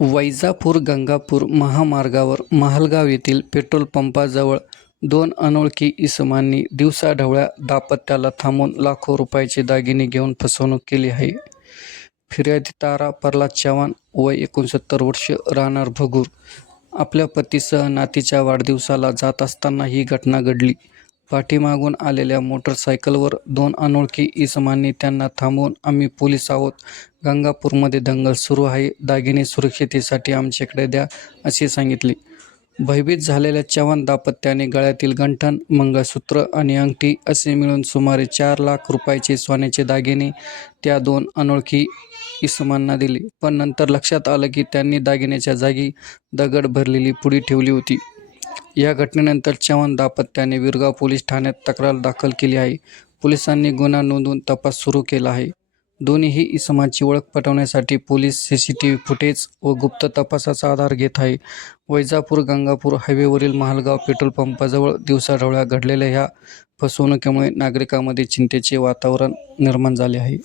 वैजापूर गंगापूर महामार्गावर महालगाव येथील पेट्रोल पंपाजवळ दोन अनोळखी इसमांनी दिवसाढवळ्या दाम्पत्याला थांबून लाखो रुपयाचे दागिने घेऊन फसवणूक केली आहे. फिर्यादी तारा प्रल्हाद चव्हाण वय एकोणसत्तर वर्ष राहणार भगूर आपल्या पतीसह नातीच्या वाढदिवसाला जात असताना ही घटना घडली. पाठीमागून आलेल्या मोटरसायकलवर दोन अनोळखी इसमांनी त्यांना थांबवून आम्ही पोलीस आहोत, गंगापूरमध्ये दंगल सुरू आहे, दागिने सुरक्षितेसाठी आमच्याकडे द्या असे सांगितले. भयभीत झालेल्या चव्हाण दाम्पत्याने गळ्यातील गंठण, मंगळसूत्र आणि अंगठी असे मिळून सुमारे चार लाख रुपयाचे सोन्याचे दागिने त्या दोन अनोळखी इसमांना दिले. पण नंतर लक्षात आलं की त्यांनी दागिन्याच्या जागी दगड भरलेली पुडी ठेवली होती. या घटनेनंतर चव्हाण दाम्पत्याने विरगाव पोलीस ठाण्यात तक्रार दाखल केली आहे. पोलिसांनी गुन्हा नोंदवून तपास सुरू केला आहे. दोन्हीही इसमांची ओळख पटवण्यासाठी police C C T V footage व गुप्त तपासाचा आधार घेत आहे वैजापूर-गंगापूर हायवेवरील महालगाव पेट्रोल पंपाजवळ दिवसाढवळ्या घडलेल्या ह्या फसवणुकीमुळे नागरिकांमध्ये चिंतेचे वातावरण निर्माण झाले आहे.